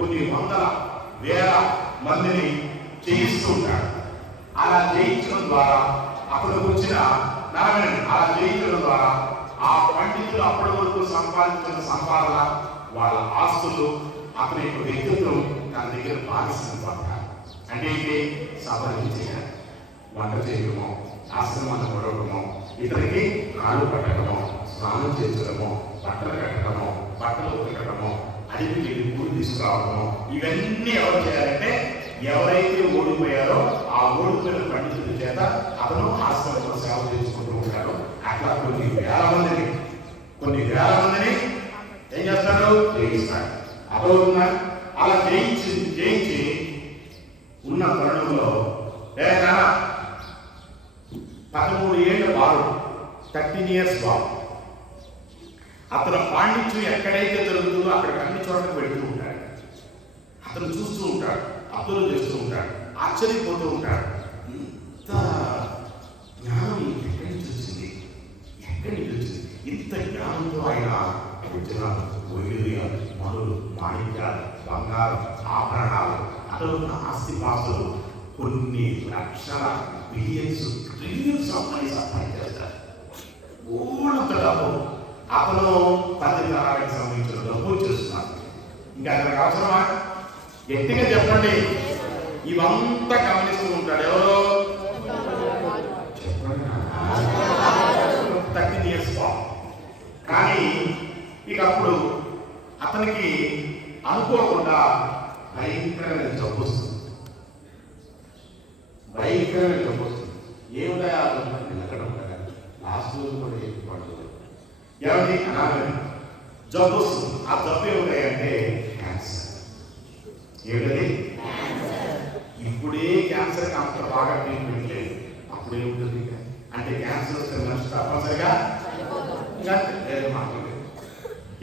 కొన్ని వందల వేల మందిని చేయిస్తూ ఉంటాడు. అలా జయించడం ద్వారా అక్కడికి వచ్చిన అలా జయించడం ద్వారా ఆ పండితులు అప్పటి వరకు సంపాదించిన సంపాదన, వాళ్ళ ఆస్తులు, అతని యొక్క వ్యక్తిత్వం తన దగ్గర భాగస్వామ్యం పడతారు. అంటే ఇది సభలు చేయాలి, వంట చేయడము, ఆశ్రమాన్ని గొడవడము, ఇతరికి కాళ్ళు పట్టడము, స్నానం చేయించడము, బట్టలు కట్టడము, బట్టలు ఉతకడము, అడిగి వెళ్ళి పూలు తీసుకురావడము, ఇవన్నీ ఎవరు చేయాలంటే ఎవరైతే ఓడిపోయారో ఆ ఓడిపోయిన పండితుల చేత అతను ఆశ్రమంలో సేవ చేసుకుంటూ ఉంటాడు. అట్లా కొన్ని వేల మందిని ఏం చేస్తాడు? జయిస్తాడు. అర్థమవుతుందా? అలా జయించి ఉన్న తరుణంలో 13 ఏళ్ల బాలుడు, 13 years బాబు, అతను పాండిత్యం ఎక్కడైతే జరుగుతుందో అక్కడికి అన్ని చోట్లకు వెళుతూ ఉంటాడు. అతను చూస్తూ ఉంటాడు, అబ్జర్వ్ చేస్తూ ఉంటాడు, ఆశ్చర్యపోతూ ఉంటాడు. ఇంత జ్ఞానం ఎక్కడి నుంచి వచ్చింది? ఇంత జ్ఞానంతో ఆయన వజ్రాలు, వైడూర్యాలు, మనులు, మాణిక్యాలు, బంగారం, ఆభరణాలు, అతను ఆస్తిపాస్తులు కొన్ని లక్షల బిలియన్స్, ట్రిలియన్స్ ఆఫ్ మనీ సంపాదించేస్తారు. ఊళ్ళంత డబ్బు అతను 10 తరాలకు సంబంధించిన డబ్బు వచ్చేస్తున్నారు. ఇంకా అతనికి అవసరమా? గట్టిగా చెప్పండి. ఇవంతా గమనిస్తూ ఉంటాడు. ఎవరో 13 years బాబు. కానీ ఇక అప్పుడు అతనికి అనుకోకుండా భయంకరమైన జబ్బు వస్తుంది. ఏమిటా నిలకడం కదా, లాస్ట్ రోజు కూడా ఏంటి పడుతుంది, ఏమండి అనాలని జబ్బు వస్తుంది. ఆ జబ్బు ఏమిటాయంటే క్యాన్సర్. ఏమిటది? ఇప్పుడే క్యాన్సర్కి అంత బాగా ట్రీట్మెంట్ లేదు. అప్పుడే ఉంటుంది అంటే క్యాన్సర్ వస్తే మనిషి తప్పనిసరిగా మాట్లాడలేదు.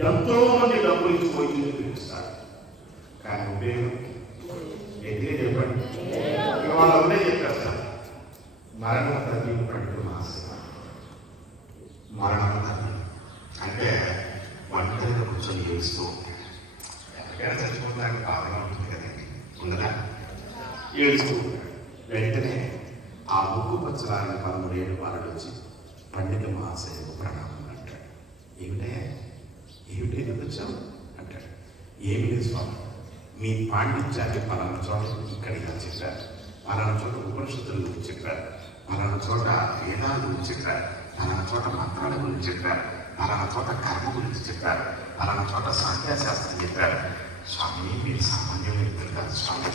ఎంతో మంది డబ్బులు ఇచ్చి పోయి పిలుస్తారు, కానీ ఉపయోగం ఎదిగే చెప్పండి. ఇక వాళ్ళు ఉండే చెప్పారు సార్, మరణం తగ్గి పండు మరణం తగ్గి అంటే వంటగా కూర్చొని ఏడుస్తూ ఎక్కడికైనా చచ్చిపోతానికి కారణం ఉంటుంది కదండి, ఉండదా? ఏడుస్తూ వెంటనే ఆ ముగ్గు పచ్చలాగిన 13 ఏళ్ళ బాలుడు వచ్చి పండిత మహాశయులకు ప్రణామం అంటాడు. ఏమిటి వచ్చావు అంటాడు. ఏమి లేదు స్వామి, మీ పాండిత్యాన్ని పలానా చోట ఇక్కడ ఇలా చెప్పారు, పలానా చోట ఉపనిషత్తుల గురించి చెప్పారు, పలానా చోట వేదాల గురించి చెప్పారు, పలానా చోట మంత్రాల గురించి చెప్పారు, పలానా చోట కర్మ గురించి చెప్పారు, పలానా చోట సంఖ్యాశాస్త్రం చెప్పారు. స్వామి మీరు సామాన్యం వ్యక్తులు కాదు స్వామి.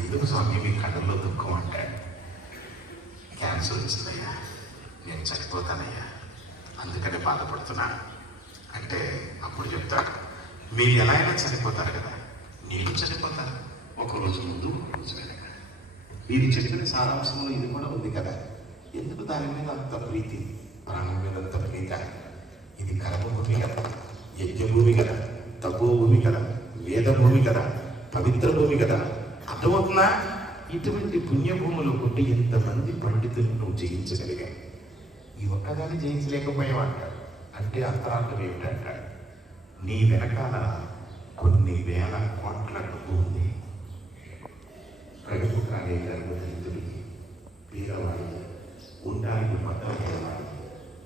ఎందుకు స్వామి మీ కళ్ళల్లో దుఃఖం అంటాడు. క్యాన్సర్ వచ్చిందయ్యా, నేను చనిపోతానయ్యా, అందుకని బాధపడుతున్నాను అంటే అప్పుడు చెప్తాడు, మీరు ఎలా అయినా చనిపోతారు కదా, నేను చనిపోతాను ఒకరోజు ముందు ఒకరోజు వెనక. మీరు చెప్పిన సారాంశంలో ఇది కూడా ఉంది కదా, ఎందుకు దాని మీద అంత ప్రీతి, ప్రాణం మీద అంత ప్రీత? ఇది కర్మభూమి కదా, యజ్ఞభూమి కదా, తపోభూమి కదా, వేదభూమి కదా, పవిత్ర భూమి కదా. అర్థమవుతుందా? ఇటువంటి పుణ్యభూములు కొట్టి ఎంతమంది పండితులను నువ్వు జయించగలిగావు, ఈ ఒక్కదాన్ని జయించలేకపోయావంటాడు. అంటే అంతరార్థం ఏమిటంటాడు, నీ వెనకాల కొన్ని వేల కోట్ల డబ్బు ఉంది. కడుపు కాలే గర్భదరిద్రుడికి, పేదవాడికి, ఉండడానికి బట్టలు లేవాడికి,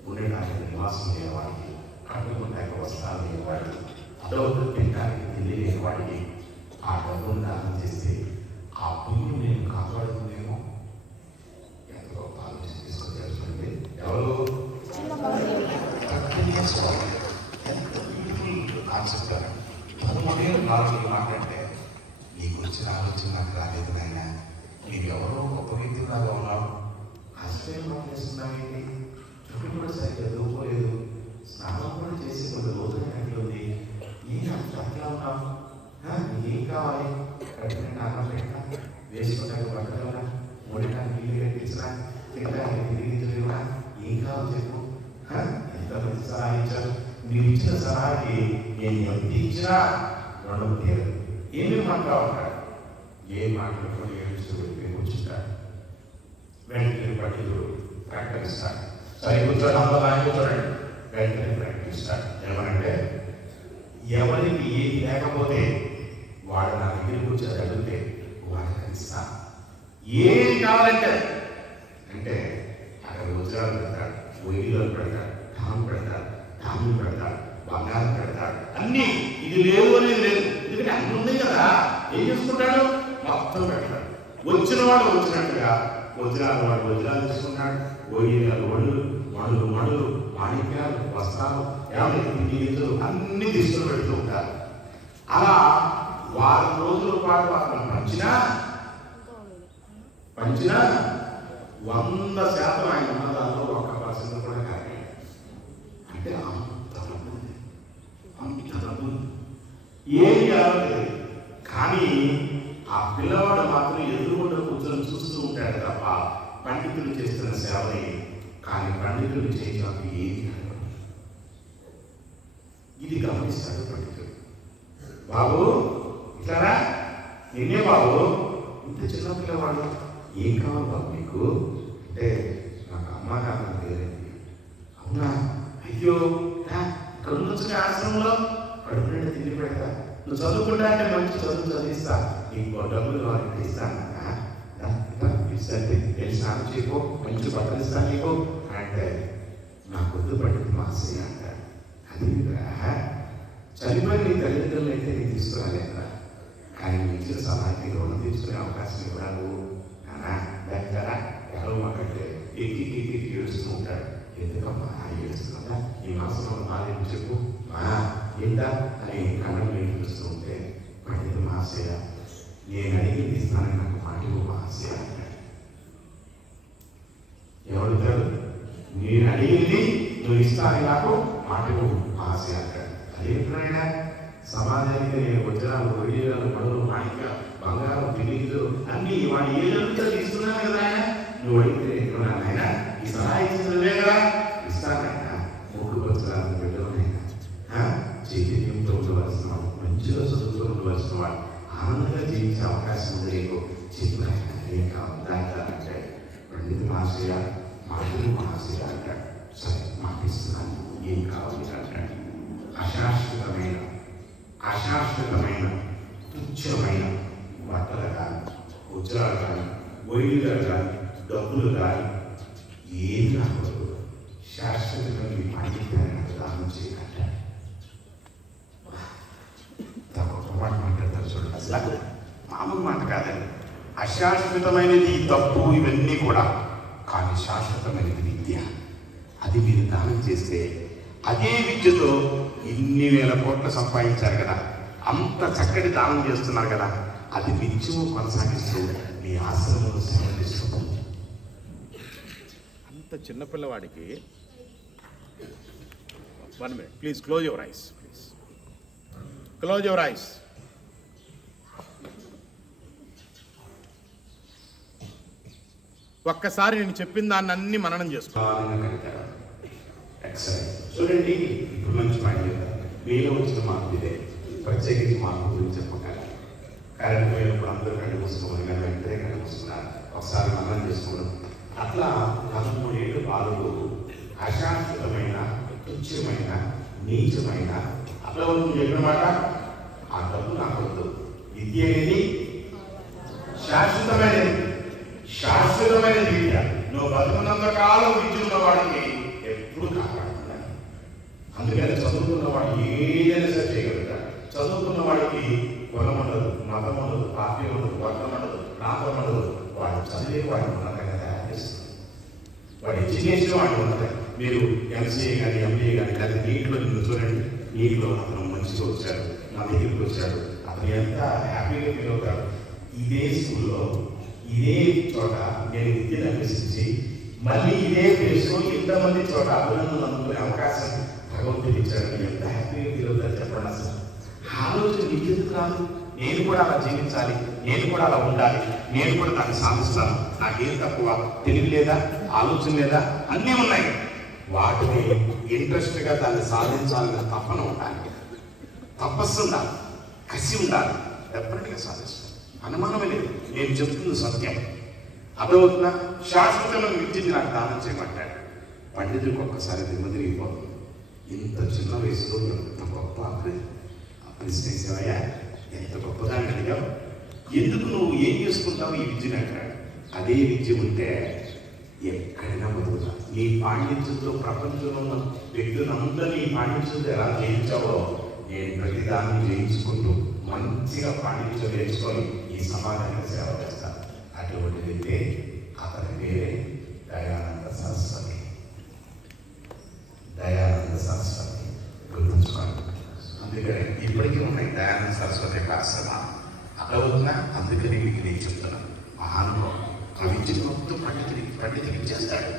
ఉండడానికి నివాసం లేవాడికి, కట్టుకుంటానికి వస్త్రాలు లేవాడికి, అదొకటి తినడానికి తిండి లేనివాడికి ఆ డబ్బును దానం చేస్తే ఆ పుణ్యం నేను కాపాడుతుందేమో. ఎంత గొప్ప ఆలోచన తీసుకొచ్చారంటే ఎవరు కాన్సెప్ట్ 13 ఏళ్ళు నాలుగు మాట్లాడితే నీ గురించి ఆలోచన నాకు రాలేదు నాయన, నీవు ఎవరో గొప్ప వ్యక్తిలాగా ఉన్నావు, ఆశ్చర్యం చేస్తున్నావేంటి, చుట్టూ కూడా సరిగ్గా చదువుకోలేదు, స్నానం కూడా చేసి కొన్ని రోజులు ఎట్లుంది, అట్లా ఉన్నావు, నీకేం కావాలి, కట్టిన అన్నం పెట్టినా, వేసుకోవడానికి బట్టలున్నా, ఉండటానికి నీళ్ళు కట్టించినా, తినడానికి తిరిగినా, ఏం కావాలి చెప్పు. ఎంతమంది సలహా ఇచ్చారు, మీరు ఇచ్చిన సలహాకి నేను ఎంత ఇచ్చినా రుణం తీరదు. ఏమి మాట్లాడతాడు, ఏ మాటలతో ఏడుస్తూ కూర్చుంటాడు. వెంటనే పండితుడు ప్రకటిస్తాడు, సరే కూర్చోండి, అందరూ ఆయన కూర్చోండి. వెంటనే ప్రకటిస్తాడు, ఏమనంటే ఎవరికి ఏది లేకపోతే వాడు నా దగ్గరికి వచ్చి అడిగితే వాడికి ఇస్తా. ఏది కావాలంటే అంటే అక్కడ వజ్రాలు పెడతాడు, వైద్యులు పెడతాడు, ధాను పెడతాడు, ధాన్యం పెడతాడు, బంగారం పెడతాడు, అన్నీ. ఇది లేవు అనేది లేదు, ఎందుకంటే అన్ని ఉన్నాయి కదా. ఏం చేసుకుంటాడు? మొత్తం పెడతాడు. వచ్చిన వాడు వచ్చినట్టుగా వజ్రాలు వాడు వజ్రాలు తీసుకుంటాడు, వైద్యాలు వడులు, మడులు మడులు, మాణిక్యాలు, వస్త్రాలు, గింజలు అన్ని తీసుకుని పెడుతూ ఉంటారు. అలా వారం రోజుల పాటు అతను పంచినా 100% ఆయన ఉన్నదాల్లో 1% కూడా కాదు. అంటే అంత డబ్బు ఏం కావాలి. కానీ ఆ పిల్లవాడు మాత్రం ఎదురుగుండా కూర్చొని చూస్తూ ఉంటాడు తప్ప పండితులు చేస్తున్న సేవని. కానీ పండితులు చేయడానికి ఏది కాదు. ఇది గమనిస్తాడు పండితుడు. బాబు ఇట్లారా, నిన్నే బాబు, ఇంత చిన్న పిల్లవాడు, ఏం కావాలి బాబు మీకు అంటే, నాకు అమ్మ నాన్న లేదండి. అవునా? అయ్యో ఇక్కడ ఉండొచ్చిన ఆశ్రమంలో కడుపు నిండా తిండి పెడతా, నువ్వు చదువుకుంటా అంటే మంచి చదువు చదివిస్తా, నీకు డబ్బులు కావాలంటే ఇస్తాను, ఇస్తాను, వెళ్ళి స్నానం చేయకో, మంచి బట్టలు ఇస్తాను నీకు అంటే, నాకు వద్దు పట్టింది మాసయ్య అంటాడు. అది చనిపోయిన నీ తల్లిదండ్రులు అయితే నేను తీసుకురాలేదా, కానీ నీ ఇచ్చిన సలహాకి రుణం తీసుకునే అవకాశం ఇవ్వడాను లేకపోతారా? ఎవరో మాకంటే ఎక్కి ఏడుస్తూ ఉంటాడు. ఎందుకమ్మా ఏడుస్తున్నా? ఈ మాసంలో మాలేం చెప్పు ఏంటా అని కళ్ళం ఏడుస్తూ ఉంటే, పండిత మహాశయ నేను అడిగింది ఇస్తానని నాకు మాటివు మహాశయ అంటాడు. ఎవడుతాడు? నేను అడిగింది నువ్వు ఇస్తానని నాకు మాటివు మహాశయ అంటాడు. అదేంటున్నాయన సమాజానికి నేను వజ్రాలు, వైద్యాలు, మడులు, మాణిక్య, బంగారం, గిన్నెలు అన్ని వాడు ఏ జరుగుతుందో తీసుకున్నాను కదా ఆయన. నువ్వు అడిగితే ఎట్టుకున్నాను ఆయన, ఈ సలహా ఇచ్చినవే కదా ఇస్తానైనా. 3 వజ్రాలు పెట్టడమైనా చైతన్యంతో ఉండవలసిన వాడు, మంచిగా చదువుతూ ఉండవలసిన వాడు, ఆనందంగా జీవించే అవకాశం ఉంది నీకు. చెప్పినాయన ఏం కావాలి దాంటే, పండిత మహాశయ మాటలు మహాశయ అంటాడు. సరే మాటిస్తున్నాను, ఏం కావాలి అంటాడు. అశాశ్వతమైన తుచ్చమైన బట్టలు కానీ, వజ్రాలు కానీ, వైద్యులు కానీ, డబ్బులు కానీ ఏది రాకూడదు. శాశ్వతమైన పాండిత్యాన్ని దానం చేయకంటాడు. గొప్ప మాట మాట్లాడతారు చూడండి. అసలు మామూలు మాట కాదండి. అశాశ్వతమైనది డబ్బు ఇవన్నీ కూడా, కానీ శాశ్వతమైనది విద్య. అది మీరు దానం చేస్తే అదే విద్యతో ఇన్ని వేల కోట్లు సంపాదించారు కదా, అంత చక్కటి దానం చేస్తున్నారు కదా, అది నిత్యము కొనసాగిస్తూ మీ ఆశ్రమంలో సేవలిస్తుంది. అంత చిన్నపిల్లవాడికి 1 minute please, close your eyes, please close your eyes. ఒక్కసారి నేను చెప్పిన దాన్ని అన్ని మననం చేసుకోవాలి. చూడండి, ఇప్పుడు మంచి మాట చెప్తాను. మీలో వచ్చిన మార్పు ఇదే. ప్రత్యేకించి మార్పు గురించి చెప్పగలరు. కరెంట్ పోయినప్పుడు అందరూ కళ్ళు మూసుకోవాలి, కానీ వెంటనే కళ్ళు మూసుకున్నారు. ఒకసారి మననం చేసుకోవడం. అట్లా 13 ఏళ్ళు బాలుడు అశాశ్వతమైన, తుచ్చమైన, నీచమైన, అట్లా నువ్వు చెప్పిన మాట, ఆ డబ్బు నాకు వద్దు. విద్య అనేది శాశ్వతమైనది. శాశ్వతమైనది విద్య. నువ్వు బతుకున్నంత కాలం విద్య ఉన్న వాడికి ఎప్పుడు కాపాడుతున్నాను. అందుకని చదువుకున్నవాడు ఏదైనా సరే చేయగలుగుతాడు. చదువుకున్న వాడికి కులం ఉండదు, మతం ఉండదు, పార్టీ ఉండదు, వర్గం ఉండదు, ప్రాంతం ఉండదు. వాడు చదివే వాడిని ఉన్నతంగా తయారు చేస్తుంది. వాడు ఎడ్యుకేషన్ వాడిని ఉన్నది. మీరు ఎంసీఏ కానీ, ఎంబీఏ కానీ, లేదా నీట్లో నిన్ను చూడండి. నీట్లో అతను మంచిగా వచ్చాడు, నా దగ్గరికి వచ్చాడు, అతను ఎంత హ్యాపీగా ఫీల్ అవుతాడు. ఇదే స్కూల్లో, ఇదే చోట నేను విద్యను అభ్యసించి మళ్ళీ ఇదే ప్లేస్లో ఇంతమంది చోట అభినందనలు అందుకునే అవకాశం భగవంతుడు ఇచ్చాడు. ఎంత హ్యాపీగా ఫీల్ అవుతారు చెప్పండి. అసలు ఆలోచన నీకెందుకు రాదు? నేను కూడా అలా జీవించాలి, నేను కూడా అలా ఉండాలి, నేను కూడా దాన్ని సాధిస్తాను, నాకేం తక్కువ, తెలివి లేదా, ఆలోచన లేదా, అన్నీ ఉన్నాయి. వాటిని ఇంట్రెస్ట్గా దాన్ని సాధించాలన్న తపన ఉండాలి, తపస్సు ఉండాలి, కసి ఉండాలి. డెఫినెట్గా సాధిస్తాను, అనుమానమే లేదు. నేను చెప్తుంది సత్యం. అర్థమవుతున్నా? శాశ్వతమైన విద్యని నాకు దానం చేయమంటాడు. పండితుడికి ఒక్కసారి దిమ్మదిరిగిపోతుంది. ఇంత చిన్న వయసులో ఎంత గొప్ప అభివృద్ధి. ప్రశ్నించావయ్యా, ఎంత గొప్పదాన్ని అడిగావు, ఎందుకు నువ్వు ఏం చేసుకుంటావు ఈ విద్యను అంటాడు. అదే విద్య ఉంటే ఎక్కడైనా బతుకుతా. నీ పాండిత్యంతో ప్రపంచంలో ఉన్న వ్యక్తులందరినీ పాండిత్యంతో ఎలా జయించావో నేను ప్రతిదాన్ని జయించుకుంటూ మంచిగా పాండిత్యం నేర్చుకొని ఈ సమాజానికి సేవ చేస్తాను. అటువంటి వ్యక్తే అతని పేరే దయానంద సరస్వతి. దయానంద సరస్వతి గుర్తుంచుకోండి. అందుకని ఇప్పటికీ ఉన్నాయి దయానంద సరస్వతి ఆశ్రమాలు అడవుతున్నా. అందుకని మీకు నేను చెప్తున్నాను, మహానుభావుడు ఆ విద్య మొత్తం పండితులు ఇచ్చేస్తాడు.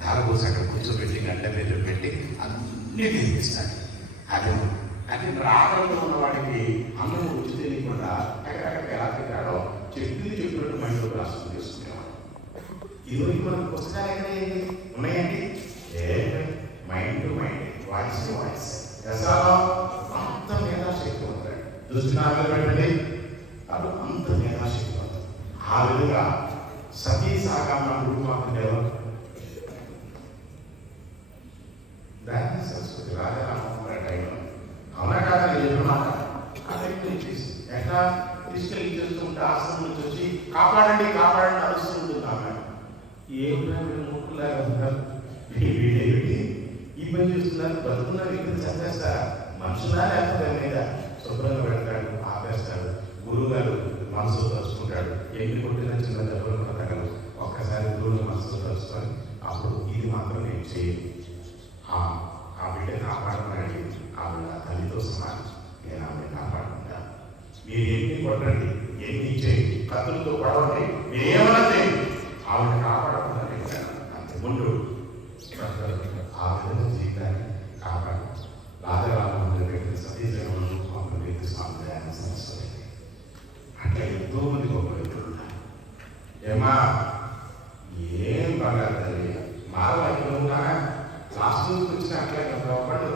ధారపోసి అక్కడ కూర్చోబెట్టి గంట మీద పెట్టి అన్నీ నేర్పిస్తాడు. అది రాగంలో ఉన్న వాడికి అన్నం రుచి తెలియకుండా ఎక్కడెక్కడ ఎలా తింటాడో చెప్పినట్టు మైండ్లో రాష్ట్రం చేసుకునేవాడు. ఈరోజు మనకు పుస్తకాలు ఎక్కడేంటి ఉన్నాయండి, mind to mind, voice to voice. అంత మేధాశక్తి ఉంటాడు. దృష్టి నా మీద పెట్టండి, అది అంత మేధాశక్తి ఉంటుంది. ఆ విధంగా సతీ సాగమ గురుమాతృదేవ దాన్ని సరస్వతి రాజారామ టైంలో అవునా కాదా చెప్పమాట ఎట్లా తీసుకెళ్ళి చేస్తుంటే ఆశ్రమం నుంచి వచ్చి కాపాడండి కాపాడండి అరుస్తూ ఉంటుంది ఆమె. ఏమిటో మూర్ఖులాగా ఉంటారు, వీడేమిటి ఈ పని చేస్తున్నారు, బతుకున్న వ్యక్తిని చంపేస్తా, మనుషులా లేకపోతే మీద శుభ్రంగా పెడతాడు, ఆపేస్తాడు. గురువు గారు మనసులో తలుచుకుంటాడు, ఎన్ని కొట్టిన చిన్న దెబ్బలు పడగలరు, ఒక్కసారి గురువుని మనసులో తలుచుకొని అప్పుడు ఇది మాత్రం నేను చేయను, ఆ బిడ్డ కాపాడమని ఆవిడ తల్లితో సమానం, నేను ఆవిడ కాపాడుకుంటాను. మీరు ఎన్ని కొట్టండి, ఎన్ని చేయండి, కత్తులతో పడవండి, మీరేమన్నా చేయండి, ఆవిడ కాపాడకుండా అంతే ముందు ఆ విధంగా జీవితాన్ని కాపాడు. రాజరాజు వ్యక్తి సతీజగములు ఒక వ్యక్తి స్వామి దయానంద సరస్వతి. అట్లా ఎంతో మంది గొప్ప వ్యక్తులు ఉన్నారు. ఏమా ఏం బాగా తల్లి మారవాయిలో ఉన్నారా, లాస్ట్ రోజుకి వచ్చిన అట్లా ఒకళ్ళు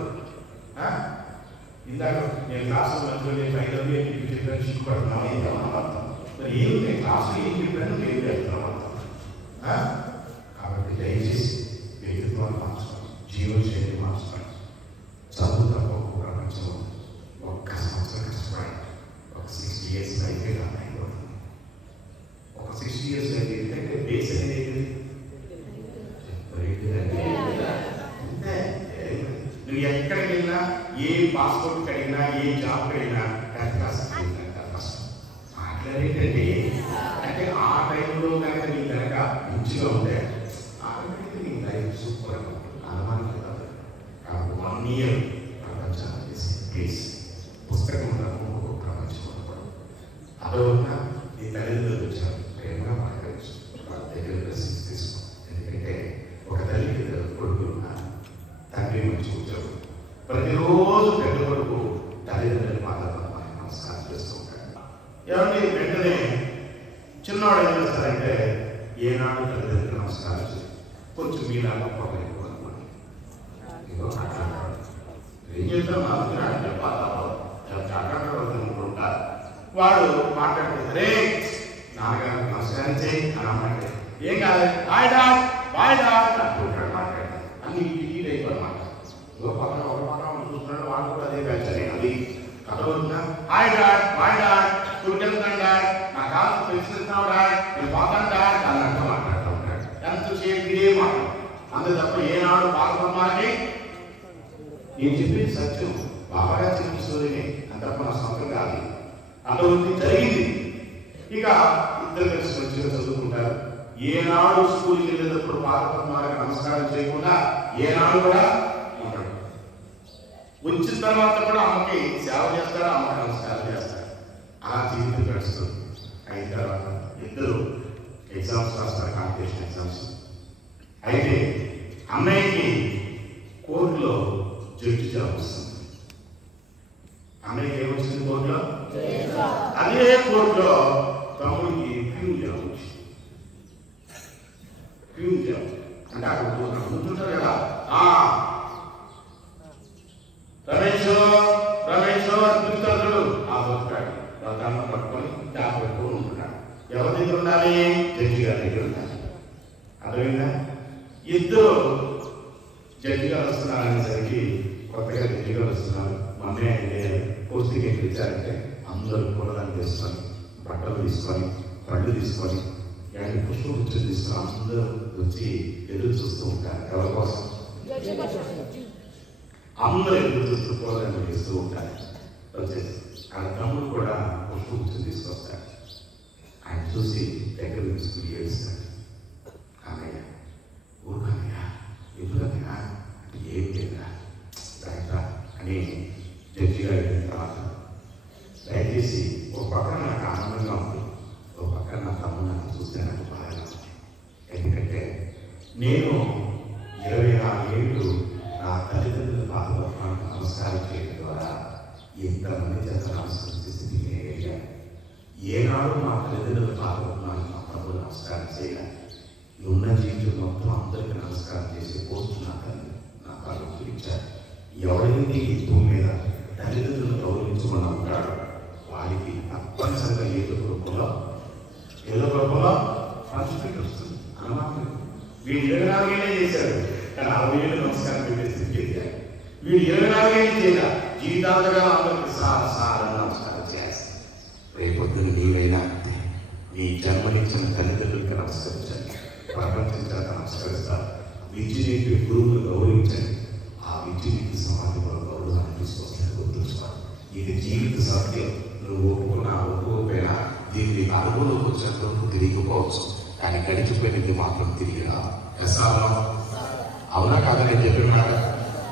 ఇందాక నేను క్లాసులో మంచిగా పైన చెప్పాను చిక్కుపడుతున్నాం మరి ఏమి నేను క్లాసులో ఏం చెప్పాను నేను చెప్తున్నాం అంటాం. కాబట్టి దయచేసి వ్యక్తిత్వాన్ని మార్చుకోండి, జీవనశైలి మార్చుకోండి. చదువు తప్ప ప్రపంచంలో ఒక్క సంవత్సరం కష్టపడి ఒక 60 years అయితే అయిపోతుంది. ఒక 60 years అయితే ఏంటంటే బేస్ అనేది నువ్వు ఎక్కడికి వెళ్ళినా, ఏ పాస్పోర్ట్ అడిగినా, ఏ జాబ్ అడిగినా కష్టం మాట్లాడేటండి. అంటే ఆ టైంలో కనుక నీ కనుక మంచిగా ఉంటే ఆటోమేటిక్గా నీ లైఫ్ సూపర్గా ఉంటుంది, అనుమానం కాదు. కాబట్టి 1 year ప్రపంచాన్ని చేసి ప్లీజ్ పుస్తకం ఒక ప్రపంచం ఉండకూడదు. అదొక నీ తల్లిదండ్రులు వచ్చారు, ప్రేమగా మాట్లాడచ్చు, వాళ్ళ దగ్గర బ్లెస్సింగ్స్ తీసుకో. ఎందుకంటే ఒక తల్లికి కొడుకు తండ్రి మంచి కూర్చోడు, ప్రతిరోజు పెద్ద కొడుకు తల్లిదండ్రులు మాట్లాడాలని నమస్కారం చేస్తూ ఉంటాడు. ఏమంటే వెంటనే చిన్నవాడు ఏం చేస్తారంటే ఏనాడు తల్లిదండ్రులు నమస్కారం చేసి కొంచెం మీలాగా పొగలేకు అనుకోండి, ఏం చేస్తాం అనుకుంటారు. వాడు మాట్లాడితే నాన్నగారు నమస్కారం చేయి అని అమ్మంటే ఏం కాదు బాయ్ డాడ్ అనుకుంటాడు, మాట్లాడతాడు. అన్ని ఈ టైప్ అనమాట. పక్కన ఒక పక్కన చూస్తున్నాడు, వాళ్ళు కూడా అదే పెంచలే. అది కథవుతున్నా హాయ్ డాడ్ బాయ్ డాడ్ చూడగలుగుతాను డాడ్, నా కాదు తెలిసిస్తున్నావు డాడ్, నేను పోతాను డాడ్ అన్నట్టు మాట్లాడుతూ ఉంటాడు. ఎంతసేపు ఇదే మాట అంతే తప్ప ఏనాడు బాలబ్రహ్మానికి నేను చెప్పింది సత్యం, బాబాగా చెప్పిన స్టోరీనే అంత తప్ప నా సొంతం కాదు. అటువంటి జరిగింది. ఇక ఇద్దరు కలిసి మంచిగా చదువుకుంటారు. ఏనాడు స్కూల్కి వెళ్ళేటప్పుడు బాలబ్రహ్మానికి నమస్కారం చేయకుండా ఏనాడు కూడా ఉంటాడు. వచ్చిన తర్వాత కూడా అమ్మకి సేవ చేస్తాడు, అమ్మకి నమస్కారం చేస్తాడు. అలా జీవితం గడుస్తుంది. అయిన తర్వాత ఇద్దరు ఎగ్జామ్స్ రాస్తారు, కాంపిటీషన్ ఎగ్జామ్స్. అయితే అన్నయ్యకి కోర్టులో జడ్జి జాబ్ వస్తుంది. అన్నయ్యకి ఏమొచ్చింది కోర్టులో? అదే కోర్టులో తమ్ముడికి ప్యూన్ జాబ్ వచ్చింది. ప్యూన్ జాబ్ అంటే అక్కడ కూర్చుంటారు కదా, రమేష్ పిలుస్తాడు, ఆ బతుకాడు దాన్ని పట్టుకొని ట్యాప్ పెట్టుకొని ఉంటున్నాడు. ఎవరి దగ్గర ఉండాలి? జడ్జి గారి దగ్గర ఉండాలి. అర్థమైందా? ఇద్దరు జడ్జి గారు వస్తున్నారనేసరికి కొత్తగా ఢిల్లీగా వస్తున్నారు, మమ్మీ ఆయన పోస్టింగ్ ఎక్కడ ఇచ్చారంటే అందరూ పూలదాన్ని తీసుకొని, బట్టలు తీసుకొని, పళ్ళు తీసుకొని, ఆయన పుష్పగుచ్చం తీసుకొని అందరూ వచ్చి ఎదురు చూస్తూ ఉంటారు. ఎవరి కోసం? అందరూ ఎదురు చూస్తూ పూలదాన్ని వేస్తూ ఉంటారు. వచ్చేసి ఆయన తమ్ముడు కూడా పుష్పగుచ్చం తీసుకొస్తాడు. ఆయన చూసి దగ్గర తీసుకుని ఏడుస్తాడు. కానయ్య ఊరుకనయ్యా, ఎందుకనయ్యా అంటే ఏం లేదా బయట అని జడ్జిగా అయిన తర్వాత దయచేసి ఒక పక్కన నాకు ఆనందంగా ఉంది, ఒక పక్కన నా తమ్ముడు నన్ను చూస్తే నాకు బాగా ఉంది. ఎందుకంటే నేను 26 ఏళ్ళు నా తల్లిదండ్రుల పాదపద్మాలకు నమస్కారం చేయడం ద్వారా ఎంతమంది చేత నమస్కరించే స్థితికి ఎదిగాను. ఏనాడు మా తల్లిదండ్రుల పాదపద్మాలకు మా తమ్ముడు నమస్కారం చేయాలి. ఉన్న జీవితం మొత్తం అందరికీ నమస్కారం చేసే పోస్ట్ నా తల్లి నా కాళ్ళు గురించారు. ఎవరైతే ఈ భూమి మీద తల్లిదండ్రులను గౌరవించమని ఉంటాడో వారికి తప్పనిసరిగా ఏదో రూపంలో పంచిపెట్టి వస్తుంది. అనమాట వీడు 24 ఏళ్ళే చేశారు, కానీ 60 ఏళ్ళు నమస్కారం పెట్టేసి చేశారు. వీడు 24 ఏళ్ళు చేయాలి, జీవితాంతగా అందరికి సార్ నమస్కారం చేస్తారు. రేపొద్దున నీవైనా అంతే, నీ జన్మనిచ్చిన తల్లిదండ్రులకి నమస్కరించండి, ప్రపంచం చేత నమస్కరిస్తారు. విద్య నేర్పే గురువును గౌరవించండి, ఆ విద్య నీకు సమాజంలో గౌరవాన్ని తీసుకొస్తాను. గుర్తుంచుకోవాలి, ఇది జీవిత సత్యం. నువ్వు ఒప్పుకున్నా ఒప్పుకోకపోయినా దీన్ని అనుభవంలోకి వచ్చినప్పుడు తిరిగిపోవచ్చు, కానీ గడిచిపోయినది మాత్రం తిరిగి రాదు. అవునా కాదా నేను చెప్పినాడు.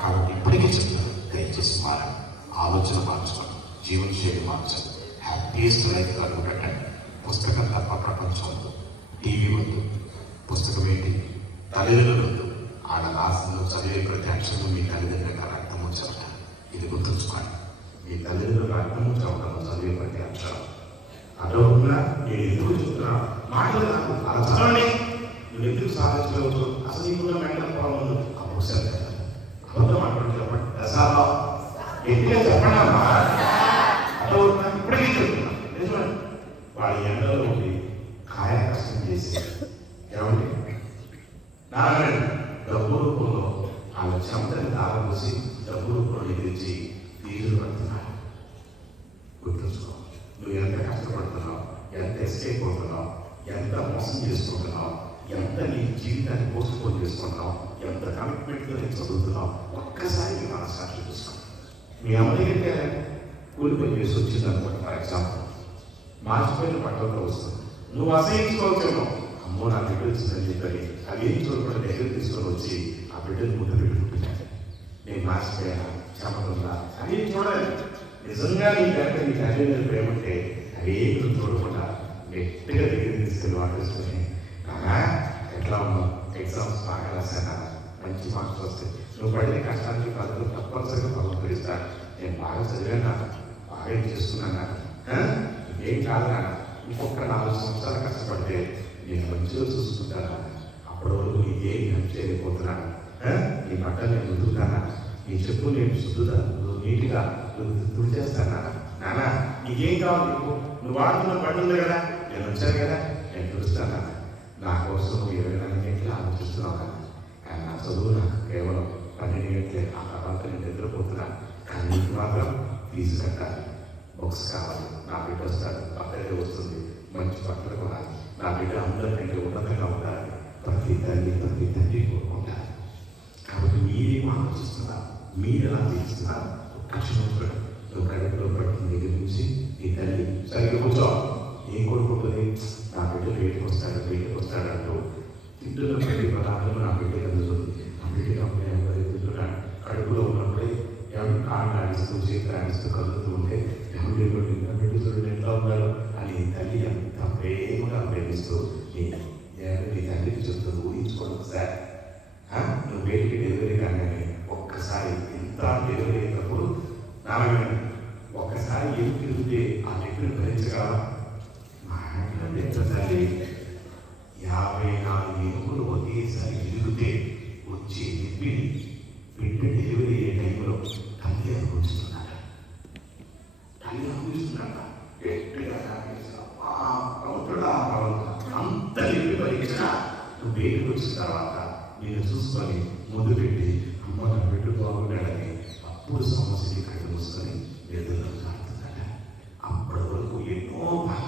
కాబట్టి ఇప్పటికీ చెప్తాను, దయచేసి మారండి, ఆలోచన మార్చుకోండి, జీవనశైలి మార్చండి, హ్యాపీయెస్ట్ లైఫ్ కలుగు పెట్టండి. పుస్తకం తప్ప ప్రపంచం వద్దు, టీవీ వద్దు. పుస్తకం ఏంటి? తల్లిదండ్రులు వద్దు. ఆడ రాసిన చదివే ప్రతి అక్షరం మీ తల్లిదండ్రులకు అర్థం వచ్చాక ఇది గుర్తుంచుకోండి. మీ తల్లిదండ్రులకు అర్థం వచ్చాక చదివే ప్రతి అక్షరం అర్థమవుతుందా? నేను ఎందుకు చెప్తున్నా మాటలు నాకు అర్థమని నువ్వు ఎందుకు సాధించవచ్చు? అసలు నీకున్న మెంటల్ ప్రాబ్లం అప్పుడు సరే అబద్ధం మాట్లాడి చెప్పండి. దశాలో ఎందుకే చెప్పండి అమ్మా, అర్థమవుతున్నా? ఇప్పటికీ చెప్తున్నా నిజమే. వాడి ఎండలో ఉండి కాయ కష్టం చేసి ఏమండి నారాయణ డబ్బు రూపంలో వాళ్ళ చెమటని దారపోసి డబ్బు రూపంలో ఎదిరించి ఫీజులు పడుతున్నాడు. గుర్తుంచుకో, నువ్వు ఎంత కష్టపడుతున్నావు, ఎంత ఎస్కేప్ అవుతున్నావు, ఎంత మోసం చేసుకుంటున్నావు, ఎంత నీ జీవితాన్ని పోస్ట్పోన్ చేసుకుంటున్నావు, ఎంత కమిట్మెంట్తో నేను చదువుతున్నావు. ఒక్కసారి మీ మనసాక్షి చూసుకో. మీ అమ్మ దగ్గరికి కూలిపోయి చేసి వచ్చింది అనుకోండి, ఫర్ ఎగ్జాంపుల్ మార్చిపోయిన బట్టలతో వస్తుంది, నువ్వు అసహించుకోవచ్చేమో, అమ్మో నా బిడ్డ వచ్చిందని చెప్పని అవి ఏం చూడకుండా దగ్గర తీసుకొని వచ్చి ఆ బిడ్డను ముద్దు పెట్టుకుంటున్నాను. నేను మార్చిపోయాను, చెమటుందా అవి ఏం చూడాలి. నిజంగా నీ కనుక నీ తల్లిదండ్రుల ప్రేమ ఉంటే అవి ఏమి చూడకుండా గట్టిగా దగ్గర తీసుకెళ్ళి వాటేసుకొని కాగా ఎట్లా ఉన్నావు, ఎగ్జామ్స్ బాగా రాశానా, మంచి మార్క్స్ వస్తాయి, నువ్వు పడిన కష్టానికి పదవులు తప్పనిసరిగా పలుకరిస్తాను. నేను బాగా చదివాను, బాగా ఏం చేసుకున్నాను, ఏం కాదు నాన్న, ఇంకొక 4 సంవత్సరాలు కష్టపడితే నేను మంచిగా చూసుకుంటాను. అప్పటి వరకు నీకేం హెల్ప్ చేయలేకపోతున్నాను. నీ బట్టలు నేను ఉతుకుతానా, నీ చెప్పు నేను శుద్ధుతాను, నీట్గా తుడిచేస్తాను. నాన్న నీకేం కావాలి, నువ్వు వాడుతున్న బట్టలు ఉంది కదా, నేను వచ్చాను కదా, నేను తుడుస్తాను. నా కోసం నువ్వు 24 గంటలు ఆలోచిస్తున్నావు కదా, కానీ నా చదువు నాకు కేవలం 12 గంటలే. ఆ తర్వాత నేను నిద్రపోతున్నాను, కానీ నీకు మాత్రం ఫీజు కట్టాలి, బుక్స్ కావాలి, నా బిడ్డ వస్తాడు, పక్కనే వస్తుంది, మంచి బట్టలు కొనాలి, నా బిడ్డ అందరికంటే ఉన్నతంగా ఉండాలి. ప్రతి తండ్రి కోరుకుంటారు. కాబట్టి మీరేమో ఆలోచిస్తున్నారు, మీరు ఎలా తీస్తున్నారు? ఒక్క క్షణం నువ్వు కడుపులో పడుతుంది దగ్గర నుంచి నీ తల్లి సరిగ్గా కూర్చో, ఏం కోరుకుంటుంది? నా బిడ్డ బయటకు వస్తాడు అంటూ తింటున్న ప్రతి పదార్థం నా బిడ్డకి అందుతుంది. నా బిడ్డకి అప్పుడే తింటున్నాడు, కడుపులో ఉన్నప్పుడే ఎవరు కాళ్ళు ఆడిస్తూ చేతులు ఆడిస్తూ కదులుతూ ఉంటే ఎవరి బిడ్డ చూడండి ఎట్లా ఉన్నారు అని తల్లి అంత ప్రేమగా ప్రేమిస్తూ నీ తండ్రికి చెప్తుంది. ఊహించుకోండి ఒకసారి, నువ్వు బయటికి డెలివరీ కానీ ఒక్కసారి ఎంత డెలివరీ అయినప్పుడు నారాయణ ఒక్కసారి ఏం తిరిగితే ఆ నొప్పిని భరించగలవా? మా ఇంట్లో తల్లి 54 ఎముకలు ఒకేసారి తిరిగితే వచ్చి నొప్పిని బిడ్డ డెలివరీ అయ్యే టైంలో తల్లి అనుభవిస్తున్నాడు. గట్టిగా అంత నొప్పి భరించినా నువ్వు బయటకు వచ్చిన తర్వాత నేను చూసుకొని ముందు పెట్టి అమ్మ నా బిడ్డ బాగున్నాడని అప్పుడు సమస్యని కట్టు మూసుకొని ఎదురు కాడుతుందట. అప్పటి వరకు ఎన్నో బాధ.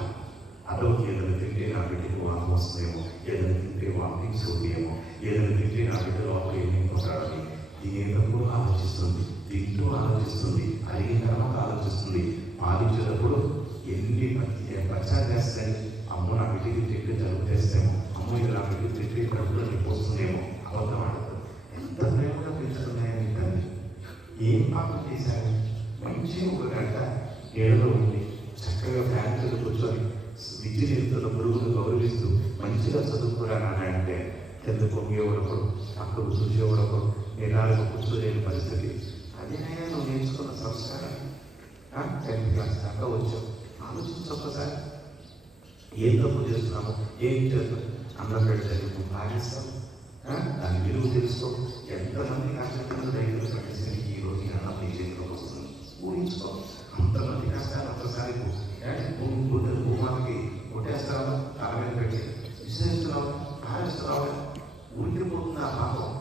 అదొక ఏదైనా తింటే నా బిడ్డకు వాహనం వస్తుందేమో, ఏదైనా తింటే వామిటింగ్స్ అవుతాయేమో, ఏదైనా తింటే నా బిడ్డ లోపల ఏమేమి ఉంటాడని తినేటప్పుడు ఆలోచిస్తుంది, తింటూ ఆలోచిస్తుంది, అయిన తర్వాత ఆలోచిస్తుంది. పాలించేటప్పుడు ఎన్ని పచ్చా చేస్తాయి. అమ్మో నా బిడ్డకి తింటే జలుబు చేస్తామో, అమ్మో ఇది నా బిడ్డకి తింటే కడుపులో నొప్పి వస్తుందేమో, అబద్ధం ఆడతారు. ఎంత ప్రేమగా పెంచుతున్నాయని తల్లి. ఏం పాపం చేశారు? మంచి ఒక గంట ఏడులో ఉంది, చక్కగా ఫ్యాన్ కింద కూర్చొని విద్య నేర్పుతున్న గురువును గౌరవిస్తూ మంచిగా చదువుకోరానంటే కింద పొంగేవాడప్పుడు, అక్కడ చూసేవాడప్పుడు నిరాలకు కూర్చోలేని పరిస్థితి. అదేనైనా నువ్వు నేర్చుకున్న సంస్కారం. 10th క్లాస్ దాకా వచ్చావు. ఆలోచించు ఒక్కసారి. ఏం తప్పు చేస్తున్నాము, ఏం చేస్తాం? అన్నం పెడితే నువ్వు పాటిస్తావు. దాని విలువ తెలుసుకో. ఎంతమంది కష్టపడిన రైతులు కట్టేసి ఈరోజు అన్నం నీ చేతిలోకి వస్తుంది. ఊహించుకో. అంతమంది కష్టాలు ఒక్కసారి భూమానికి కొట్టేస్తావా, తల మీద పెట్టి విశ్లేస్తున్నావా, పారేస్తున్నావా, ఉరికిపోతుంది ఆ పాపం.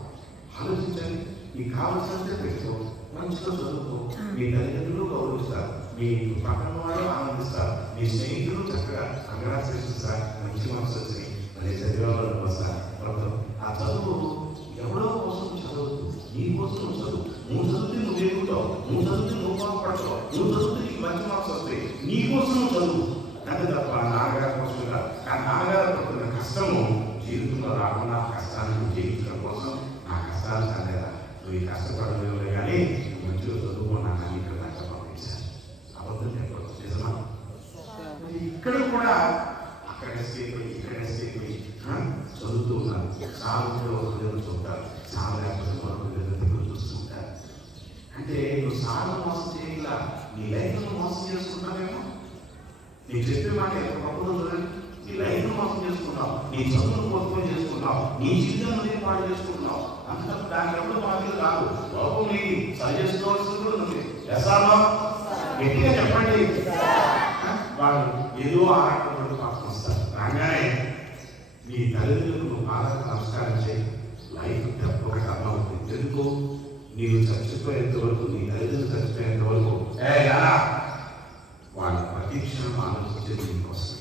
ఆలోచించండి. నీకు కావాల్సినంతే పెట్టుకో, మంచిగా చదువుకో, మీ తల్లిదండ్రులు గౌరవిస్తారు, మీ పక్కన వారు ఆనందిస్తారు, మీ స్నేహితులు చక్కగా కంగ్రాచులేషన్స్ మంచి మార్క్స్ వచ్చినాయి, మళ్ళీ చదివేవాళ్ళు వస్తారు. ఆ చదువు ఎవరో కోసం చదవద్దు, నీ కోసం నువ్వు చదువు. నువ్వు చదివితే నువ్వు ఎదుగుతావు, నువ్వు చదివితే నువ్వు బాగుపడతావు, నువ్వు చదివితే నీకు మంచి మార్క్స్ వస్తాయి. నీ కోసం నువ్వు చదువు, అంతే తప్ప నాన్నగారి కోసం కాదు. కానీ నాన్నగారు పడుతున్న కష్టము జీవితంలో రాకుండా కష్టాన్ని జయించడం కోసం నా కష్టాలు చదివేదా, నువ్వు ఈ కష్టపడలేవు కానీ మంచిగా చదువుకున్నాను అని ఇక్కడ దాకా పంపించాను. అబద్ధం చెప్పడం నిజమా? ఇక్కడ కూడా అక్కడ ఎస్కేపోయి ఇక్కడ ఎస్కేపోయి చదువుతూ ఉన్నారు. సాగులో ఒకరు చూస్తారు, సాగు లేకపోతే మరొక దగ్గర చూస్తుంటారు. అంటే నువ్వు సాగు మోసం చేయగల, నీ లైఫ్ను మోసం చేసుకుంటావేమో. నీకు చెప్పే మాట ఎంత గొప్పదో చూడండి. నీ లైఫ్ను మోసం చేసుకున్నావు, నీ చదువును మోసం చేసుకున్నావు, నీ జీవితాన్ని పాడు చేసుకుంటున్నావు. అంత దానికి ఎవరు మాటలు కాదు. లోపం నీకు సరి చేసుకోవాల్సింది కూడా ఉంది. ఎసానో గట్టిగా చెప్పండి. వాళ్ళు ఏదో ఆరాటంలో పాపం వస్తారు. రాగానే నీ తల్లిదండ్రులకు నువ్వు బాగా నమస్కారం చేయి. లైఫ్ తప్పకుండా అర్థమవుతుంది. ఎందుకు? నీవు చచ్చిపోయేంత వరకు, నీ తల్లిదండ్రులు చచ్చిపోయేంత వరకు వాళ్ళ ప్రతీక్షణం ఆలోచించేది నీకోసం.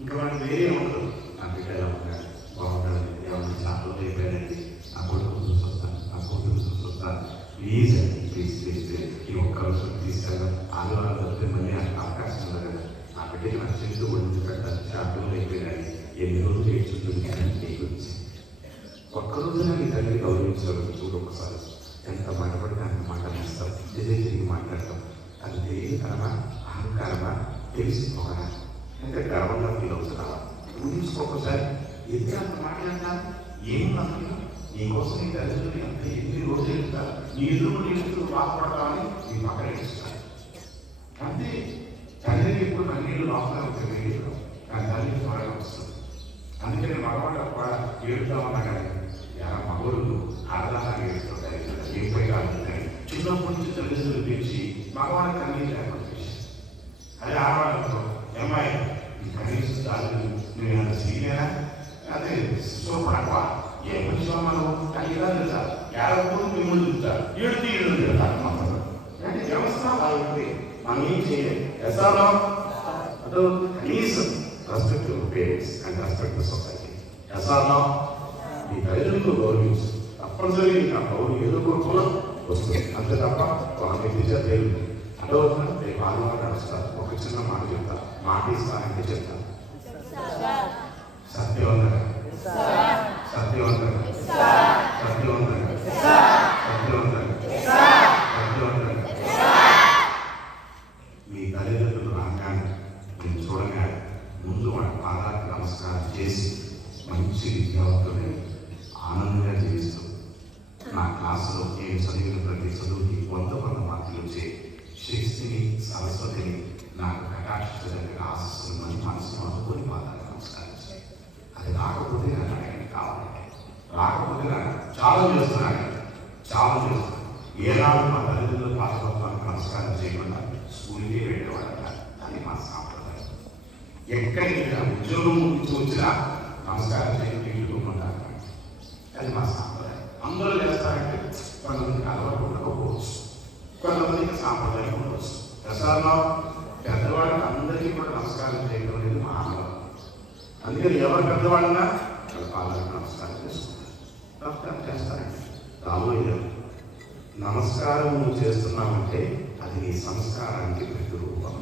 ఇంకా వాళ్ళకి వేరే ఉండదు. నా బిడ్డ ఎలా ఉంటాడు, బాగుంటాడు, ఏమన్నా చాపలు అయిపోయాడండి, నా కొడుకు చూసి వస్తాను, నా కూతురు చూసి వస్తాను, ప్లీజ్ అండి, ప్లీజ్ ప్లీజ్ ప్లీజ్ ఈ ఒక్క రోజు తీసుకెళ్ళాం. ఆదివారం వస్తే మళ్ళీ అవకాశం ఉంది కదా, నా బిడ్డకి నా చేతితో ఒడిచి పెట్టాలి, చాపలు అయిపోయినాయి, ఎన్ని రోజులు ఏడ్చుంటుంది కానీ నీ గురించి. ఒక్కరోజున నీ తల్లి గౌరవించగలరు. చూడు ఒకసారి ఎంత మాటపడితే అంత మాట్లాడిస్తాం, ఇదే తిరిగి మాట్లాడతాం. అది దేనికరమా, అహంకారమా, తెలిసిపోగలరా, అంటే గర్వంగా ఫీల్ అవుతున్నావా? ఊహించుకోకసారి ఎందుకు అంత మాట్లాడినా ఏం నమ్మకం? నీకోసం నీ తల్లిదండ్రులు ఎంత ఎన్ని రోజులు ఎడుతారు, నీ ఎదురు నీళ్ళు బాధపడతామని నీ పక్కన ఇస్తారు. అంతే. తల్లికి ఇప్పుడు కన్నీళ్ళు లోపల ఉంటాయి వేడిలో, కానీ తల్లికి త్వరగా వస్తుంది. అందుకని మగవాళ్ళు కూడా ఏడుతామన్నా కానీ ఎలా మగవాళ్ళు ఆడదాన్ని ఏడుతుంటాయి, ఏం పై కాలుతున్నాయి. చిన్నప్పటి నుంచి తల్లిదండ్రులు పెంచి మగవాళ్ళకి కన్నీళ్ళు లేకుండా అదే ఆడవాళ్ళతో ఏమాయి ఈ కనీసం చాలు నువ్వు అంత సీనియరా, అదే సూపర్ అప్ప ఏమని మనం అది ఇలా తెలుసా, ఏడప్పుడు మిమ్మల్ని చూస్తారు, ఏడుతూ ఏడు తిడతారు. అంటే వ్యవస్థ వాళ్ళకి మనం ఏం చేయలేదు. ఎసాలో అదో కనీసం respect your parents and respect the society. ఎసాలో నీ తల్లిదండ్రులు గౌరవించు. తప్పనిసరిగా నీకు ఆ గౌరవం ఏదో కూడా వస్తుంది. అంతే తప్ప ఒక వ్యక్తి చేత అదో రేపు ఆదివారం నడుస్తారు. ఒక చిన్న మాట చెప్తా, మాట ఇస్తానంటే చెప్తాను. సత్యవంతంగా సత్యవంతంగా సత్యవంతంగా సత్యవంతంగా సత్యవంతంగా మీ తల్లిదండ్రులు రాగానే నేను చూడగానే ముందు వాళ్ళ పాదాలకు నమస్కారం చేసి మంచి విద్యావంతులని ఆనందంగా జీవిస్తూ నా క్లాసులో నేను చదివిన ప్రతి చదువుకి 100 మార్కులు వచ్చే శక్తిని, సరస్వతిని నాకు కటాక్షించడానికి ఆశిస్తుందని మనసును అనుకుని పాదాలకు నమస్కరించాను. అది రాకపోతే నాకు ఆయన కావాలంటే, రాకపోతే నాకు చాలా చేస్తున్నాను, చాలా చేస్తున్నాను. ఏనాడు మా తల్లిదండ్రుల పాదపత్వానికి నమస్కారం చేయకుండా స్కూల్కే వెళ్ళేవాళ్ళ. అది మా సాంప్రదాయం. ఎక్కడికి ఉద్యోగం నుంచి వచ్చినా నమస్కారం చేయడం ఇంటుకుంటారు. అది మా సాంప్రదాయం. అందరూ చేస్తారంటే కొంతమందికి అలవాటు ఉండకపోవచ్చు, కొంతమందికి సాంప్రదాయం ఉండొచ్చు. ప్రసాదంలో పెద్దవాళ్ళకి అందరికీ కూడా నమస్కారం చేయడం అనేది మానవం. అందుకని ఎవరు పెద్దవాళ్ళన్నా వాళ్ళ పాదాలకు నమస్కారం చేస్తున్నారు, చేస్తారండి. రాబోయే నమస్కారం నువ్వు చేస్తున్నావంటే అది నీ సంస్కారానికి ప్రతిరూపం.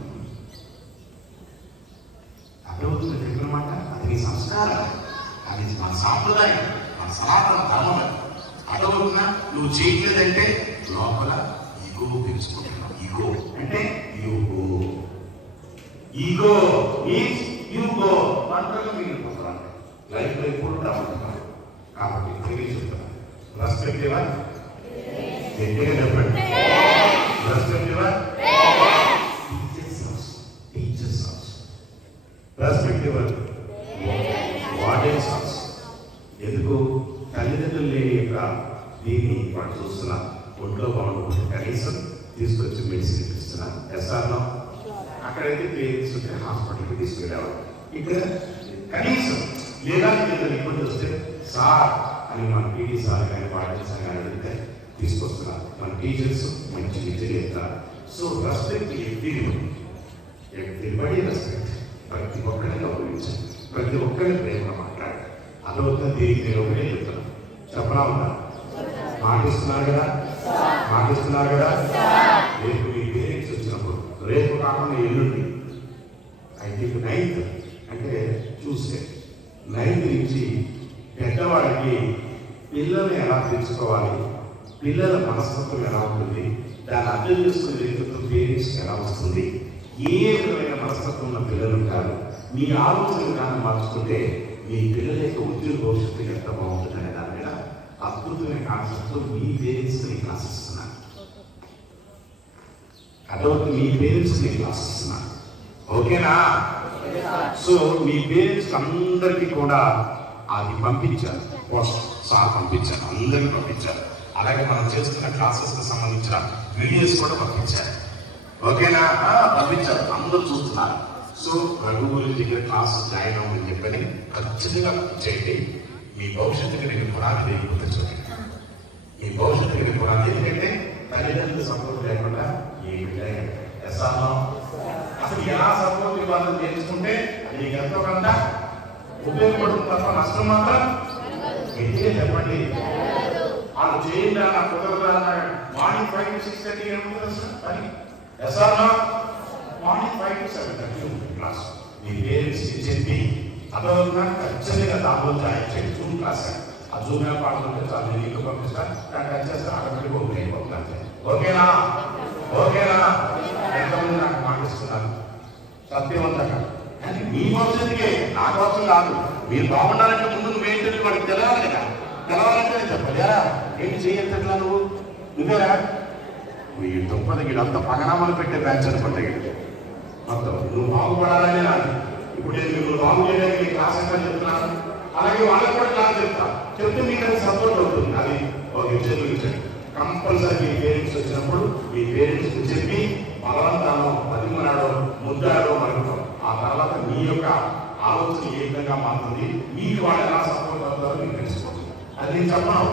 అర్థమవుతుంది చెప్పినమాట? అది నీ సంస్కారం, అది మన సాంప్రదాయం, మన సనాతన ధర్మం. అర్థమవుతున్నా? నువ్వు చేయలేదంటే లోపల ఈగో పెంచుకుంటున్నావు. ఈగో అంటే ఈగో మీన్స్ యూగో అంటారు. మీరు లైఫ్ లో ఎప్పుడు రాబోతున్నారు కాబట్టి తెలియ చెప్తున్నారు. రెస్పెక్ట్ ఇవ్వాలి, గట్టిగా చెప్పండి. రెస్పెక్ట్ ఇవ్వాలి, టీచర్స్ హౌస్. రెస్పెక్ట్ ఇవ్వాలి, వార్డెన్స్ హౌస్. ఎందుకు? తల్లిదండ్రులు లేని యొక్క దీన్ని వాడు చూస్తున్నారు. ఒంట్లో బాగుంటుంది, కనీసం తీసుకొచ్చి మెడిసిన్ ఇస్తున్నారు. ఎస్ఆర్లో అక్కడైతే పేరెంట్స్ ఉంటే హాస్పిటల్కి తీసుకెళ్ళేవాడు. ఇక్కడ కనీసం లేదా ఇబ్బంది వస్తే సార్ అని మన పీటీ సార్ కానీ వార్డెన్స్ కానీ అడిగితే తీసుకొస్తున్నారు. మన టీచర్స్ మంచి విద్య చెప్తారు. So respect everybody respect. ప్రతి ఒక్కరిని గౌరవించండి, ప్రతి ఒక్కరిని ప్రేమగా మాట్లాడాలి. అదొక దీనికి నేను ఒకటే చెప్తాను. చెప్పనా ఉన్నా? మాటిస్తున్నారు కదా, మాటిస్తున్నారు కదా. రేపు మీ పేరెంట్స్ వచ్చినప్పుడు, రేపు కాకుండా ఎల్లుండి అయితే 9th అంటే చూస్తే 9th నుంచి పెద్దవాడికి పిల్లల్ని ఎలా తెచ్చుకోవాలి, పిల్లల మనస్తత్వం ఎలా ఉంటుంది, దాన్ని అర్థం చేసుకునే వ్యక్తిత్వం పేరెంట్స్కి ఎలా వస్తుంది, ఏ విధమైన మనస్తత్వం ఉన్న పిల్లలు ఉంటారు, మీ ఆలోచన విధానం మార్చుకుంటే మీ పిల్లల యొక్క ఉద్యోగ భవిష్యత్తు ఎంత బాగుంటుందనే దాని మీద అద్భుతమైన కాన్సెప్ట్తో మీ పేరెంట్స్కి నేను క్లాస్ ఇస్తున్నాను. అటువంటి మీ పేరెంట్స్కి నేను క్లాస్ ఇస్తున్నాను. ఓకేనా? సో మీ పేరెంట్స్ అందరికీ కూడా అది పంపించారు, పోస్ట్ సార్ పంపించారు, అందరికీ పంపించారు. అలాగే మనం చేస్తున్న క్లాసెస్కి సంబంధించిన వీడియోస్ కూడా పంపించారు. ఓకేనా? పంపించారు, అందరూ చూస్తున్నారు. సో రఘుగురి దగ్గర క్లాస్ జాయిన్ అవ్వమని చెప్పని ఖచ్చితంగా చేయండి. మీ భవిష్యత్తుకి నేను పురాణి లేకపోతే చూడండి. మీ భవిష్యత్తుకి నేను పురాణి, ఎందుకంటే తల్లిదండ్రుల సపోర్ట్ లేకుండా ఏమిటో అసలు ఎలా సపోర్ట్ ఇవ్వాలని తెలుసుకుంటే అది ఎంతో కొంత ఉపయోగపడుతుంది తప్ప నష్టం మాత్రం గట్టిగా చెప్పండి. వాళ్ళు చేయండి అన్న కుదరదా మార్నింగ్ 5 to 6:30 ఏముంటుంది సార్ పని? ఎస్ఆర్నా మార్నింగ్ 5 to 7:30 ఉంటుంది క్లాస్. మీ పేరెంట్స్కి చెప్పి అదొక ఖచ్చితంగా దాంట్లో జాయిన్ చేయండి. జూమ్ క్లాస్ ఆ జూమ్ యాప్ ఆడుతుంటే చాలా లింక్ పంపిస్తాను, దాన్ని వచ్చేస్తే ఆటోమేటిక్గా ఓపెన్ అయిపోతుంది. ఓకేనా? ఓకేనా? ఎంతమంది నాకు మాటిస్తున్నారు సత్యవంతంగా? అంటే మీ భవిష్యత్తుకే, నా కోసం కాదు. మీరు బాగుండాలంటే ముందు నువ్వేంటంటే వాడికి తెలవాలి కదా. తెలవాలంటే చెప్పలేరా? ఏంటి చేయట్లా నువ్వేరా? ఈ దుప్పటి వీళ్ళంతా పగనామాలు పెట్టే బ్యాచ్ అనుకుంటే మొత్తం నువ్వు బాగుపడాలనే నాకు. ఇప్పుడు నేను మిమ్మల్ని బాగు చేయడానికి క్లాస్ ఎక్కడ చెప్తున్నాను, అలాగే వాళ్ళకి కూడా క్లాస్ చెప్తే మీకు అది సపోర్ట్ అవుతుంది. అది ఒక విషయం గురించి కంపల్సరీ మీ పేరెంట్స్ వచ్చినప్పుడు మీ పేరెంట్స్కి చెప్పి బలవంతానో పదిమనాడో ముద్దాడో మరుగుతాం. ఆ తర్వాత మీ యొక్క ఆలోచన ఏ విధంగా మారుతుంది, మీకు వాళ్ళు ఎలా సపోర్ట్ అవుతారో మీకు తెలుసుకోవచ్చు. అది నేను చెప్పను,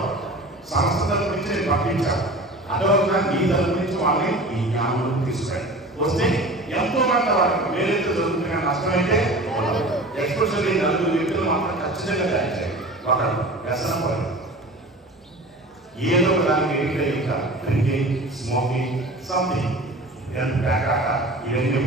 సంస్థ తరపు నుంచి నేను పంపించాను. అదొక మీ తరపు నుంచి వాళ్ళని ఈ జ్ఞానం తీసుకురండి. వస్తే ఎంతో మంది వాళ్ళకి మేలైతే జరుగుతున్న నష్టమైతే ఎక్స్పెషల్లీ 4 వ్యక్తులు మాత్రం ఖచ్చితంగా తయారు చేయండి. ఒకరు వ్యసనం పని, ఏదో ఒక దానికి ఎడిట్ అయ్యిందా, డ్రింకింగ్, స్మోకింగ్, సంథింగ్, ఇవన్నీ